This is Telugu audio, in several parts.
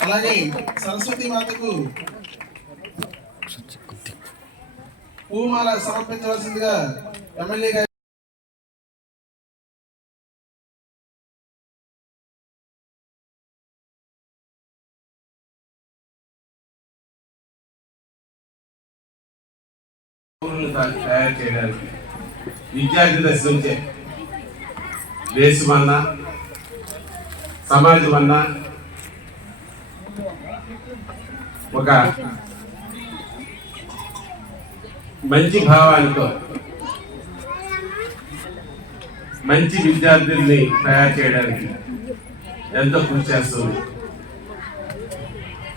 అలాగే సరస్వతి మాతకు పూమాల సమర్పించవలసిందిగా ఎమ్మెల్యే గారు తయారు చేయడానికి విద్యార్థి దశ నుంచే దేశమన్నా సమాజం ఒక మంచి భావాలతో మంచి విద్యార్థుల్ని తయారు చేయడానికి ఎంతో కృషి చేస్తుంది.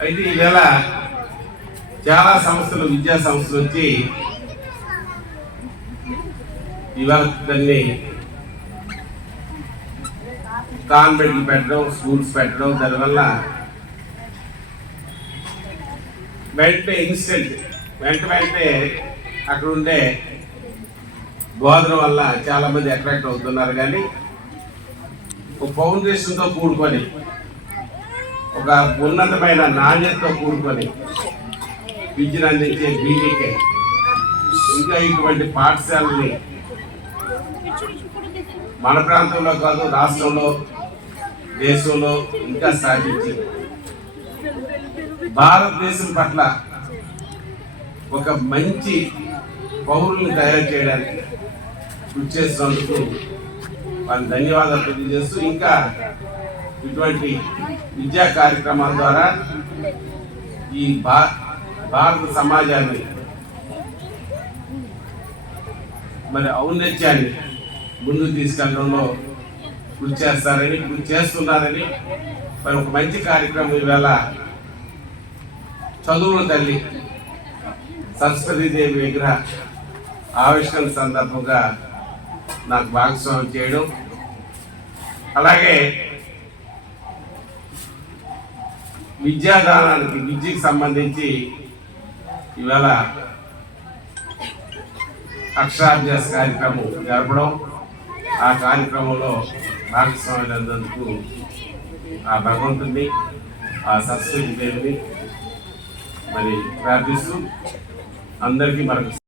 అయితే ఈవేళ చాలా సంస్థలు విద్యా సంస్థలు వచ్చి ఇవాళ దాన్ని కాన్వెంట్లు పెట్టడం స్కూల్స్ పెట్టడం దానివల్ల వెంటనే ఇన్స్టెంట్ వెంట వెంటనే అక్కడ ఉండే బోధన వల్ల చాలా మంది అట్రాక్ట్ అవుతున్నారు కానీ ఒక ఫౌండేషన్తో కూడుకొని ఒక ఉన్నతమైన నాణ్యతతో కూడుకొని విద్యను అందించే బీటీకే ఇంకా ఇటువంటి పాఠశాలని మన ప్రాంతంలో కాదు రాష్ట్రంలో దేశంలో ఇంకా సాధించి భారతదేశం పట్ల ఒక మంచి పౌరుల్ని తయారు చేయడానికి కృషి చేసినందుకు వారికి ధన్యవాదాలు తెలియజేస్తూ ఇంకా ఇటువంటి విద్యా కార్యక్రమాల ద్వారా ఈ భా భారత సమాజాన్ని మరి ఔన్నత్యాన్ని ముందుకు తీసుకెళ్ళడంలో కృషి చేస్తారని కృషి చేస్తున్నారని మరి ఒక మంచి కార్యక్రమం ఈవేళ చదువుల తల్లి సరస్వతీదేవి విగ్రహ ఆవిష్కరణ సందర్భంగా నాకు భాగస్వామ్యం చేయడం. అలాగే విద్యాదానానికి విద్యకు సంబంధించి ఇవాళ అక్షరాభ్యాస కార్యక్రమం జరపడం. ఆ కార్యక్రమంలో భాగస్వామ్యులందుకు ఆ భగవంతుని ఆ సరస్వతి దేవిని మరి ప్రార్థిస్తూ అందరికీ మనకు